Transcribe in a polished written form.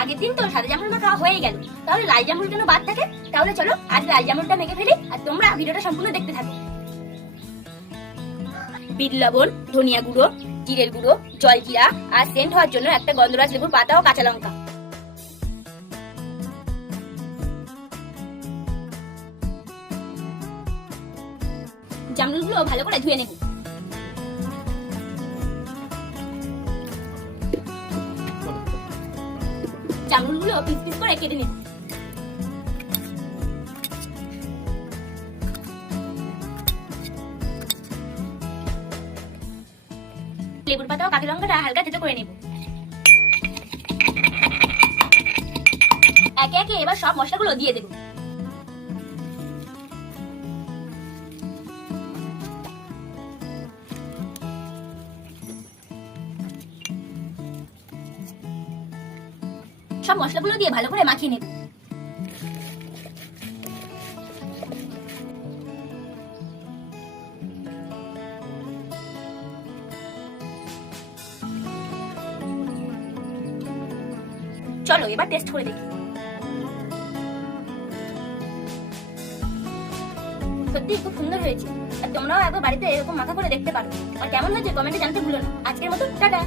আগের দিন তো সাদা জামরুল মাখা হয়ে গেল, তাহলে লাল জামরুল কেন বাদ থাকে? তাহলে চলো আজ লাল জামরুলটা মেখে ফেলি, আর তোমরা ভিডিওটা সম্পূর্ণ দেখতে থাকো। বিট লবণ, ধনিয়া গুঁড়ো, জিরের গুঁড়ো, জলজিরা আর সেন্ট হওয়ার জন্য একটা গন্ধরাজ লেবুর পাতা ও কাঁচা লঙ্কা। জামরুলগুলো ভালো করে ধুয়ে নেব। জামরুলগুলো পিস পিস করে কেটে নেব। লেবুর পাতা ও কাঁচা লঙ্কাটা হালকা থেতো করে নেব। একে একে এবার সব মশলাগুলো দিয়ে দেব। সব মশলাগুলো দিয়ে ভালো করে মাখিয়ে নেব। চলো এবার টেস্ট করে দেখি। সত্যি খুব সুন্দর হয়েছে, আর তোমরাও একবার বাড়িতে এরকম মাখা করে দেখতে পারো। আর কেমন হয়েছে কমেন্টে জানাতে ভুলো না। আজকের মতো টাটা।